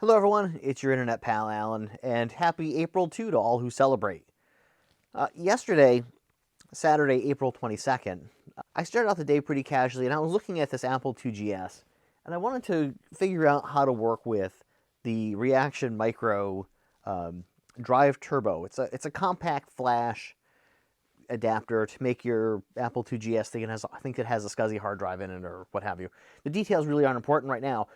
Hello everyone, it's your internet pal Alan, and happy April 2 to all who celebrate. Yesterday, Saturday, April 22nd, I started out the day pretty casually, and I was looking at this Apple IIgs, and I wanted to figure out how to work with the ReActiveMicro Drive Turbo. It's a compact flash adapter to make your Apple IIgs I think it has a SCSI hard drive in it or what have you. The details really aren't important right now.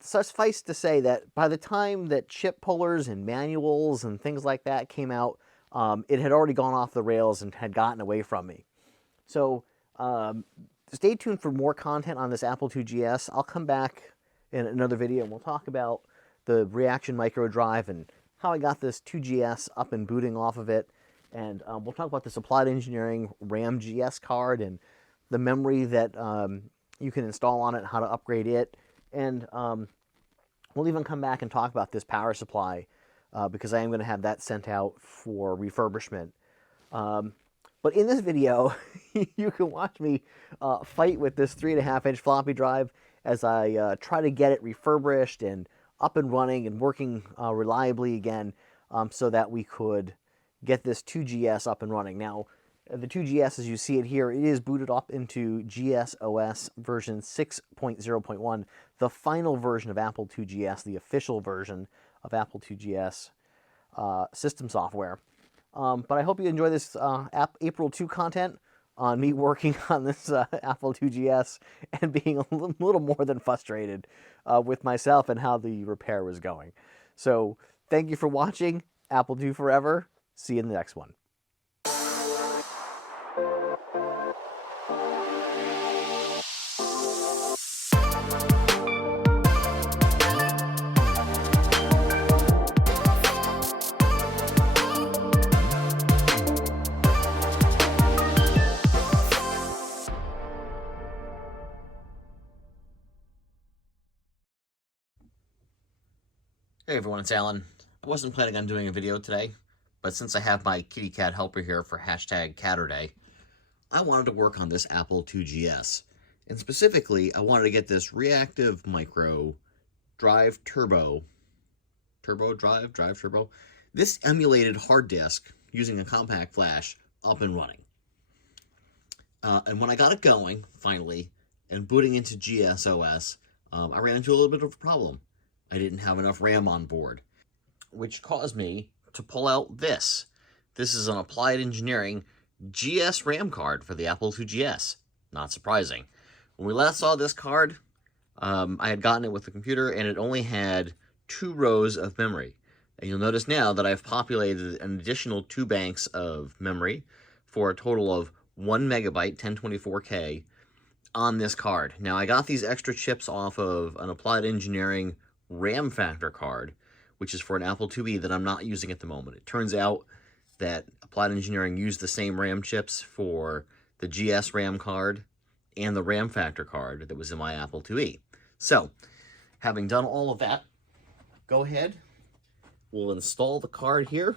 Suffice to say that by the time that chip pullers and manuals and things like that came out, it had already gone off the rails and had gotten away from me. So stay tuned for more content on this Apple IIgs. I'll come back in another video and we'll talk about the ReActiveMicro Drive and how I got this IIgs up and booting off of it. And we'll talk about this Applied Engineering RAM GS card and the memory that you can install on it and how to upgrade it. And we'll even come back and talk about this power supply because I am going to have that sent out for refurbishment. But in this video, you can watch me fight with this 3.5-inch floppy drive as I try to get it refurbished and up and running and working reliably again so that we could get this IIgs up and running. Now, the IIgs, as you see it here, it is booted up into GSOS version 6.0.1, the final version of Apple IIgs, the official version of Apple IIgs system software. But I hope you enjoy this April 2 content on me working on this Apple IIgs and being a little more than frustrated with myself and how the repair was going. So thank you for watching. Apple II forever. See you in the next one. Hey everyone, it's Alan. I wasn't planning on doing a video today, but since I have my kitty cat helper here for #Catterday, I wanted to work on this Apple IIgs. And specifically, I wanted to get this ReActiveMicro Drive Turbo, Drive Turbo, this emulated hard disk using a compact flash up and running. And when I got it going, finally, and booting into GSOS, I ran into a little bit of a problem. I didn't have enough RAM on board, which caused me to pull out this. This is an Applied Engineering GS RAM card for the Apple IIgs. Not surprising. When we last saw this card, I had gotten it with the computer, and it only had 2 rows of memory. And you'll notice now that I've populated an additional 2 banks of memory for a total of 1 megabyte, 1024K, on this card. Now, I got these extra chips off of an Applied Engineering RAM factor card, which is for an Apple IIe that I'm not using at the moment. It turns out that Applied Engineering used the same RAM chips for the GS RAM card and the RAM factor card that was in my Apple IIe. So, having done all of that, go ahead. We'll install the card here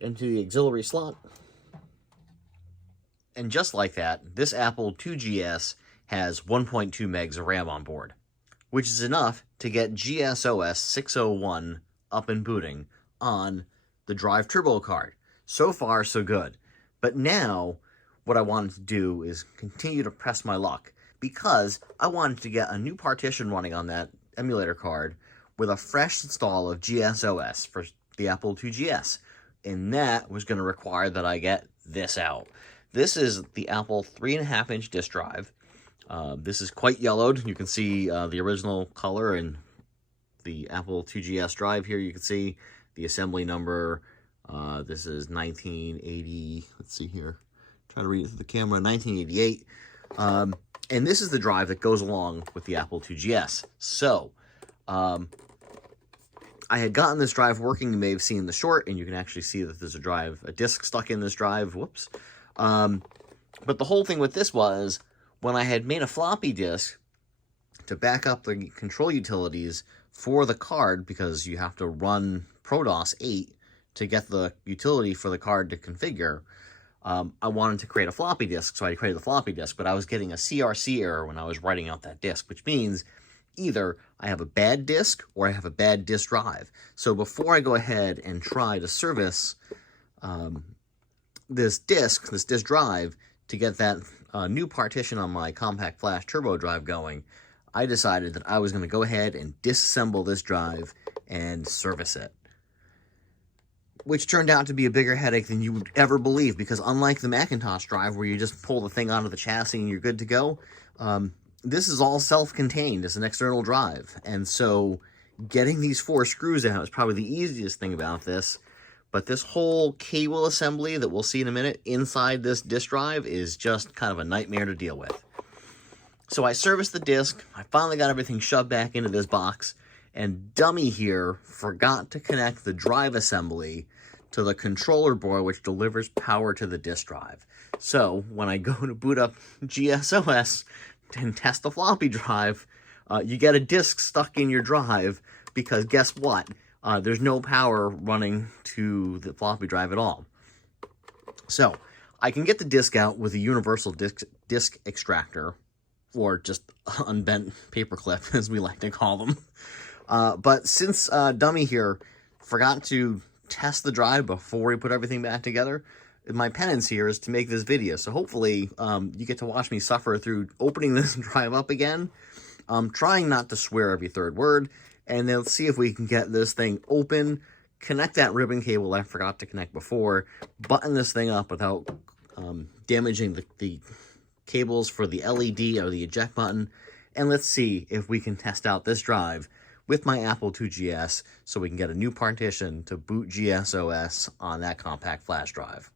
into the auxiliary slot. And just like that, this Apple IIgs has 1.2 megs of RAM on board, which is enough to get GSOS 601 up and booting on the Drive Turbo card. So far, so good. But now, what I wanted to do is continue to press my luck, because I wanted to get a new partition running on that emulator card with a fresh install of GSOS for the Apple IIgs. And that was going to require that I get this out. This is the Apple 3.5-inch disk drive. This is quite yellowed. You can see the original color and the Apple IIgs drive here. You can see the assembly number. This is 1980. Let's see here. Try to read it through the camera. 1988. And this is the drive that goes along with the Apple IIgs. So, I had gotten this drive working. You may have seen the short, and you can actually see that there's a disk stuck in this drive. Whoops. But the whole thing with this was, when I had made a floppy disk to back up the control utilities for the card, because you have to run ProDOS 8 to get the utility for the card to configure, I wanted to create a floppy disk, so I created the floppy disk, but I was getting a CRC error when I was writing out that disk, which means Either I have a bad disk or I have a bad disk drive. So before I go ahead and try to service this disk drive, to get that new partition on my compact flash turbo drive going, I decided that I was going to go ahead and disassemble this drive and service it. Which turned out to be a bigger headache than you would ever believe, because unlike the Macintosh drive where you just pull the thing out of the chassis and you're good to go, this is all self-contained as an external drive. And so getting these 4 screws out is probably the easiest thing about this. But this whole cable assembly that we'll see in a minute inside this disk drive is just kind of a nightmare to deal with. So I serviced the disk, I finally got everything shoved back into this box, and dummy here forgot to connect the drive assembly to the controller board which delivers power to the disk drive. So when I go to boot up GSOS and test the floppy drive, you get a disk stuck in your drive because guess what? There's no power running to the floppy drive at all. So I can get the disk out with a universal disk extractor, or just unbent paperclip, as we like to call them. But since dummy here forgot to test the drive before we put everything back together, my penance here is to make this video. So hopefully you get to watch me suffer through opening this drive up again. Trying not to swear every third word. And then let's see if we can get this thing open, connect that ribbon cable I forgot to connect before, button this thing up without damaging the cables for the LED or the eject button. And let's see if we can test out this drive with my Apple IIgs so we can get a new partition to boot GSOS on that compact flash drive.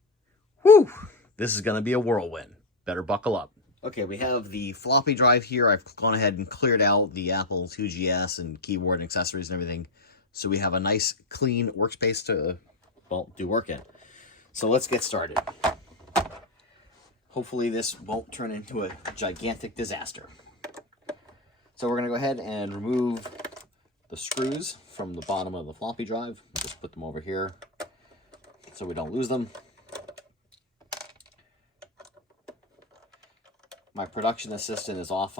Whew! This is going to be a whirlwind. Better buckle up. Okay, we have the floppy drive here. I've gone ahead and cleared out the Apple IIgs and keyboard and accessories and everything. So we have a nice, clean workspace to, well, do work in. So let's get started. Hopefully this won't turn into a gigantic disaster. So we're going to go ahead and remove the screws from the bottom of the floppy drive. Just put them over here so we don't lose them. My production assistant is off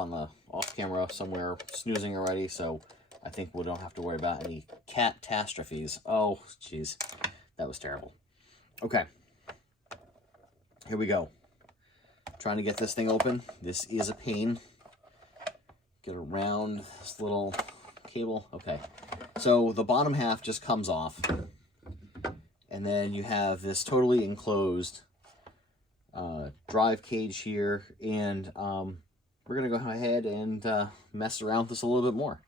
camera somewhere snoozing already, so I think we don't have to worry about any catastrophes. Oh, jeez, that was terrible. Okay, here we go. Trying to get this thing open. This is a pain. Get around this little cable. Okay, so the bottom half just comes off, and then you have this totally enclosed drive cage here, and we're gonna go ahead and mess around with this a little bit more.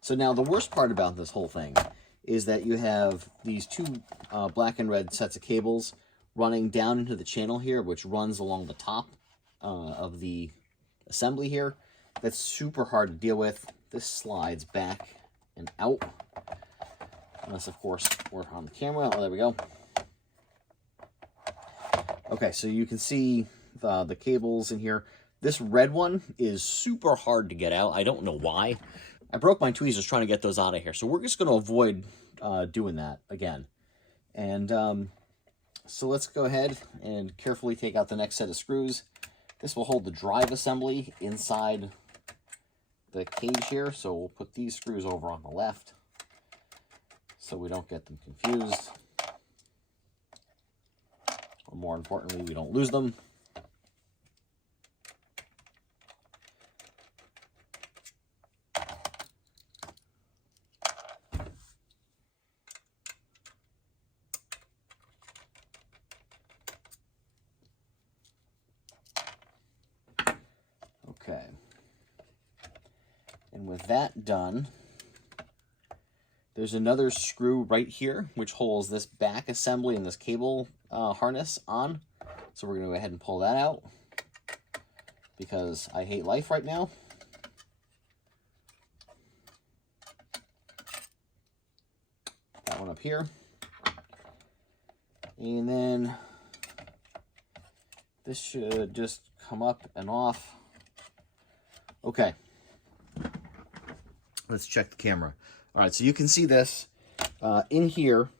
So now the worst part about this whole thing is that you have these 2 black and red sets of cables running down into the channel here, which runs along the top of the assembly here. That's super hard to deal with. This slides back and out, unless of course we're on the camera. Oh, there we go. Okay, so you can see the cables in here. This red one is super hard to get out. I don't know why. I broke my tweezers trying to get those out of here, so we're just going to avoid doing that again. And so let's go ahead and carefully take out the next set of screws. This will hold the drive assembly inside the cage here, so we'll put these screws over on the left so we don't get them confused. Or more importantly, we don't lose them. Okay. And with that done, there's another screw right here, which holds this back assembly and this cable harness on. So we're going to go ahead and pull that out because I hate life right now. That one up here. And then this should just come up and off. Okay. Let's check the camera. All right, so you can see this. In here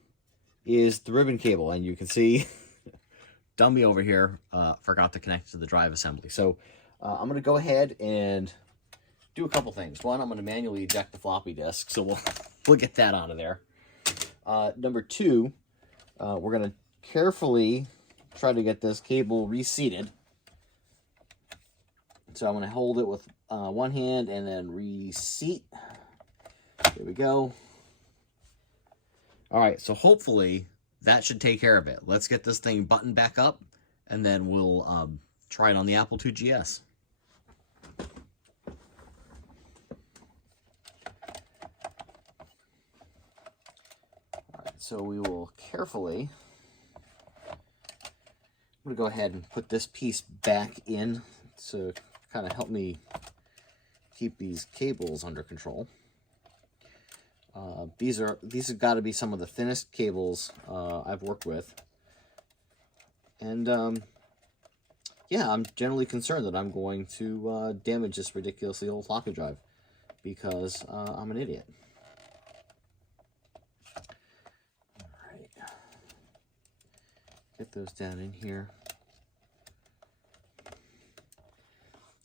is the ribbon cable, and you can see dummy over here forgot to connect to the drive assembly. So I'm going to go ahead and do a couple things. One, I'm going to manually eject the floppy disk, so we'll get that out of there. Number two, we're going to carefully try to get this cable reseated. So I'm going to hold it with one hand and then reseat. There we go. All right, so hopefully that should take care of it. Let's get this thing buttoned back up, and then we'll try it on the Apple IIgs. All right, so we will carefully, I'm going to go ahead and put this piece back in to kind of help me keep these cables under control. These have got to be some of the thinnest cables I've worked with, and yeah, I'm generally concerned that I'm going to damage this ridiculously old floppy drive because I'm an idiot. All right, get those down in here. I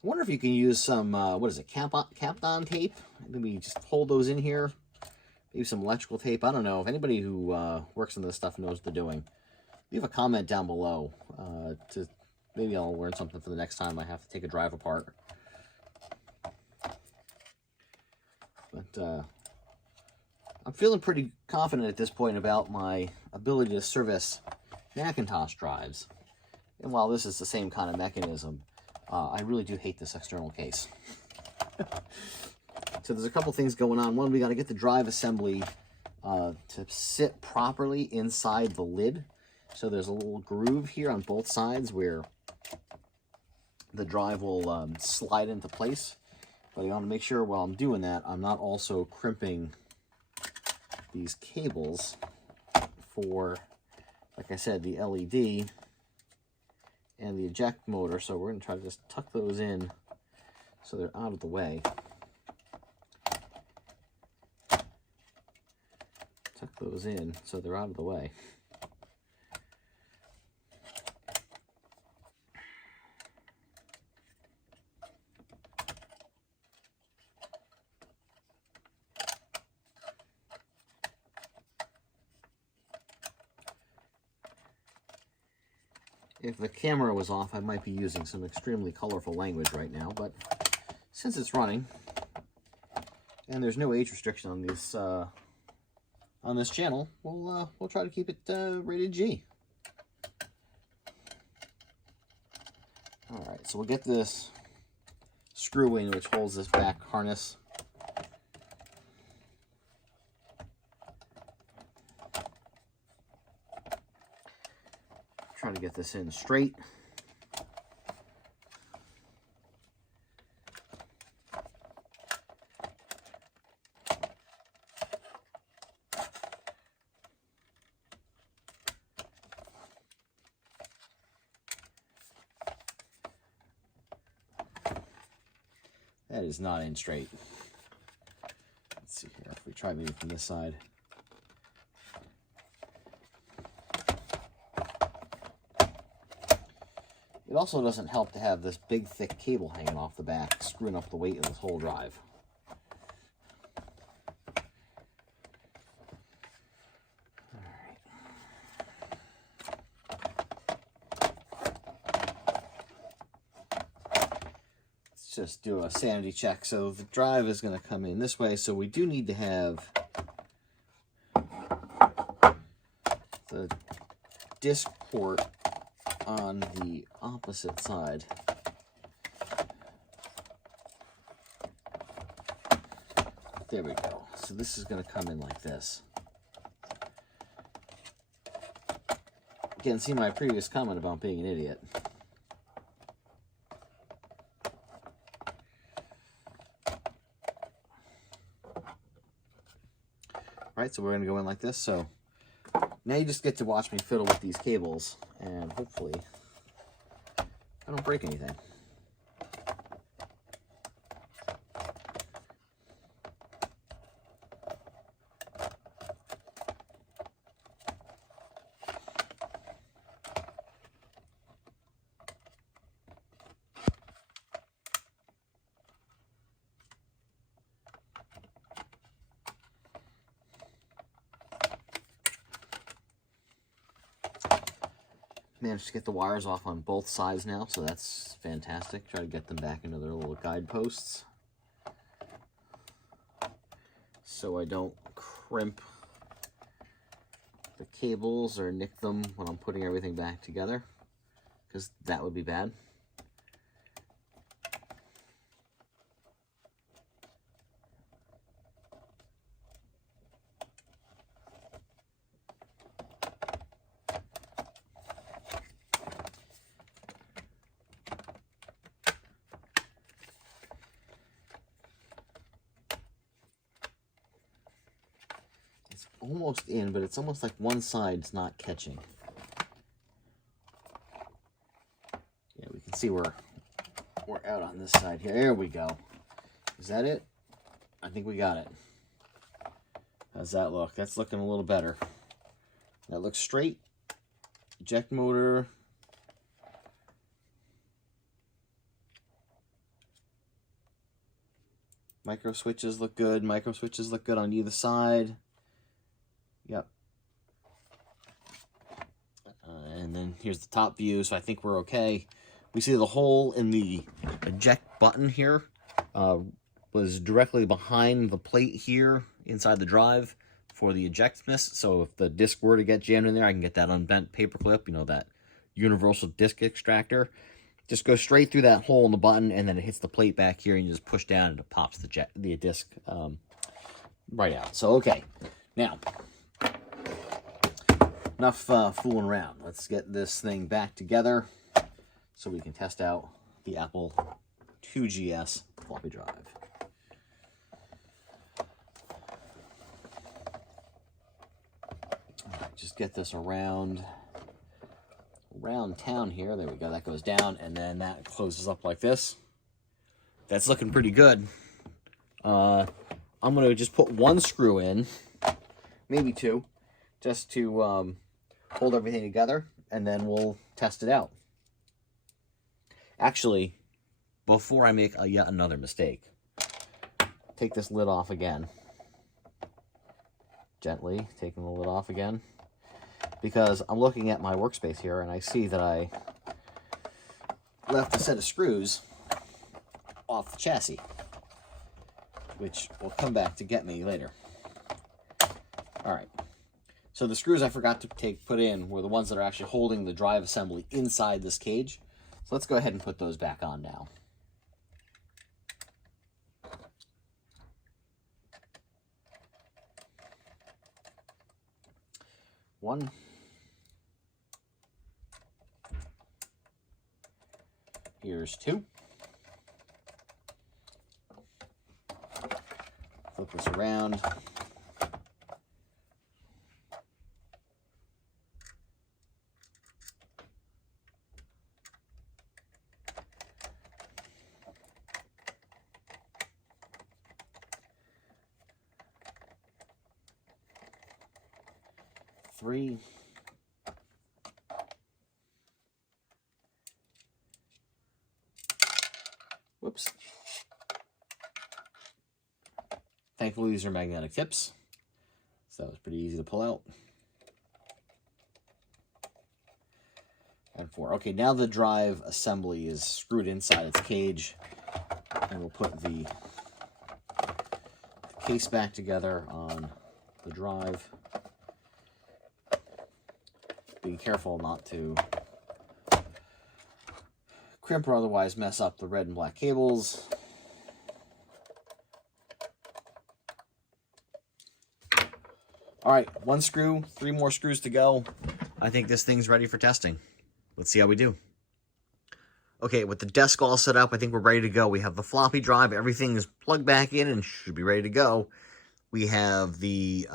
wonder if you can use some what is it, Kapton tape? Maybe just hold those in here. Maybe some electrical tape. I don't know. If anybody who works on this stuff knows what they're doing, leave a comment down below. Maybe I'll learn something for the next time I have to take a drive apart. But I'm feeling pretty confident at this point about my ability to service Macintosh drives. And while this is the same kind of mechanism, I really do hate this external case. So there's a couple things going on. One, we got to get the drive assembly to sit properly inside the lid. So there's a little groove here on both sides where the drive will slide into place. But I want to make sure while I'm doing that, I'm not also crimping these cables for, like I said, the LED and the eject motor. So we're going to try to just tuck those in so they're out of the way. Tuck those in so they're out of the way. If the camera was off, I might be using some extremely colorful language right now, but since it's running and there's no age restriction on this channel, we'll try to keep it rated G. All right, so we'll get this screw in which holds this back harness. Try to get this in straight. That is not in straight. Let's see here, if we try maybe from this side. It also doesn't help to have this big, thick cable hanging off the back, screwing up the weight of this whole drive. Let's just do a sanity check. So the drive is going to come in this way, so we do need to have the disk port on the opposite side. There we go. So this is going to come in like this. Again, see my previous comment about being an idiot. Right, so we're going to go in like this. So now you just get to watch me fiddle with these cables, and hopefully I don't break anything. Managed to get the wires off on both sides now, so that's fantastic. Try to get them back into their little guideposts so I don't crimp the cables or nick them when I'm putting everything back together, because that would be bad. Almost in, but it's almost like one side's not catching. Yeah, we can see we're out on this side here. There we go. Is that it? I think we got it. How's that look? That's looking a little better. That looks straight. Eject motor. Micro switches look good. Micro switches look good on either side. Yep. And then here's the top view, so I think we're okay. We see the hole in the eject button here was directly behind the plate here inside the drive for the eject miss. So if the disc were to get jammed in there, I can get that unbent paper clip, you know, that universal disc extractor. Just go straight through that hole in the button, and then it hits the plate back here, and you just push down, and it pops the disc right out. So, okay. Now, enough fooling around. Let's get this thing back together so we can test out the Apple IIgs floppy drive. All right, just get this around town here. There we go. That goes down, and then that closes up like this. That's looking pretty good. I'm going to just put one screw in, maybe two, just to hold everything together, and then we'll test it out. Actually, before I make yet another mistake, take this lid off again. Gently taking the lid off again, because I'm looking at my workspace here, and I see that I left a set of screws off the chassis, which will come back to get me later. All right. So the screws I forgot to put in were the ones that are actually holding the drive assembly inside this cage. So let's go ahead and put those back on now. One. Here's two. Flip this around. Three. Whoops. Thankfully, these are magnetic tips, so that was pretty easy to pull out. And four. Okay, now the drive assembly is screwed inside its cage, and we'll put the case back together on the drive. Be careful not to crimp or otherwise mess up the red and black cables. All right, one screw, three more screws to go. I think this thing's ready for testing. Let's see how we do. Okay, with the desk all set up, I think we're ready to go. We have the floppy drive. Everything is plugged back in and should be ready to go. We have the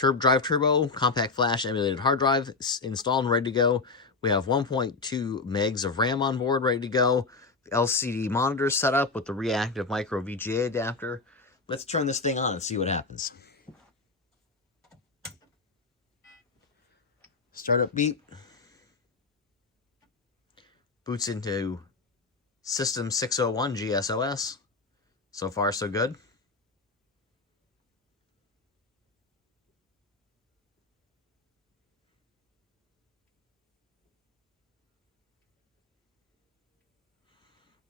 Drive Turbo compact flash emulated hard drive installed and ready to go. We have 1.2 megs of RAM on board, ready to go. The LCD monitor set up with the ReActiveMicro VGA adapter. Let's turn this thing on and see what happens. Startup beep. Boots into System 601 GSOS. So far, so good.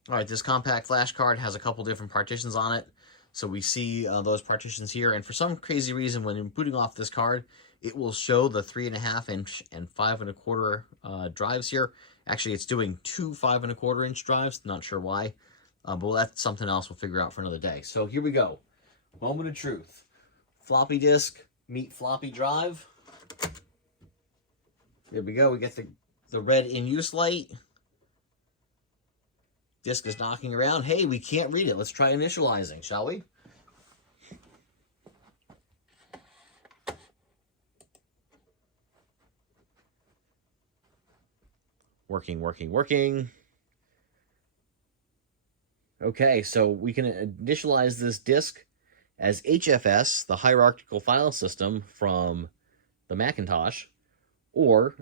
All right, this compact flash card has a couple different partitions on it. So we see those partitions here, and for some crazy reason, when booting off this card, it will show the 3.5-inch and 5.25 drives here. Actually, it's doing two 5.25-inch drives. Not sure why, but that's something else we'll figure out for another day. So here we go. Moment of truth. Floppy disk meet floppy drive. There we go. We get the red in use light. Disk is knocking around. Hey, we can't read it. Let's try initializing, shall we? Working, working, working. Okay, so we can initialize this disk as HFS, the hierarchical file system from the Macintosh, or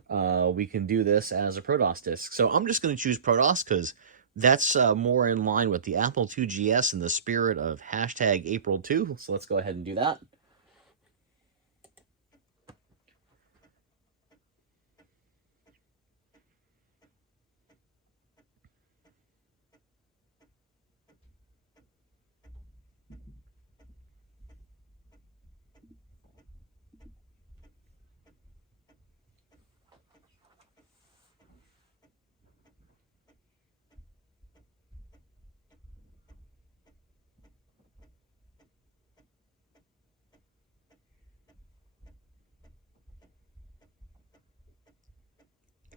we can do this as a ProDOS disk. So I'm just going to choose ProDOS because that's more in line with the Apple IIgs in the spirit of hashtag April 2. So let's go ahead and do that.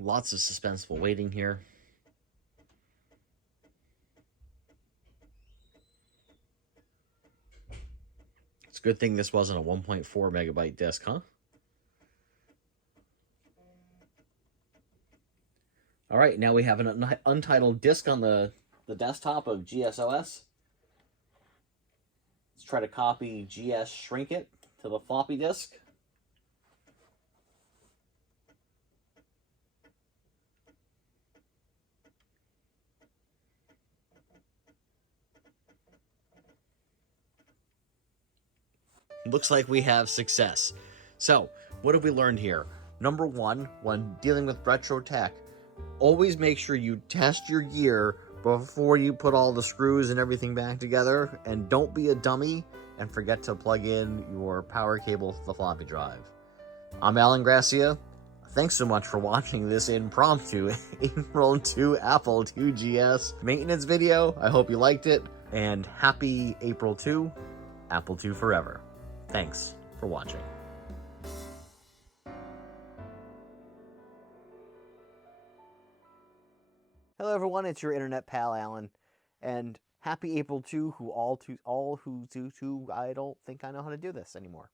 Lots of suspenseful waiting here. It's a good thing this wasn't a 1.4 megabyte disk, huh? All right, now we have an untitled disk on the desktop of GSOS. Let's try to copy GS shrink it to the floppy disk. Looks like we have success. So, what have we learned here? Number one, when dealing with retro tech, always make sure you test your gear before you put all the screws and everything back together, and don't be a dummy and forget to plug in your power cable to the floppy drive. I'm Alan Gracia. Thanks so much for watching this impromptu April 2 Apple IIgs maintenance video. I hope you liked it, and happy April 2, Apple II forever. Thanks for watching. Hello everyone, it's your internet pal Alan, and happy April 2 I don't think I know how to do this anymore.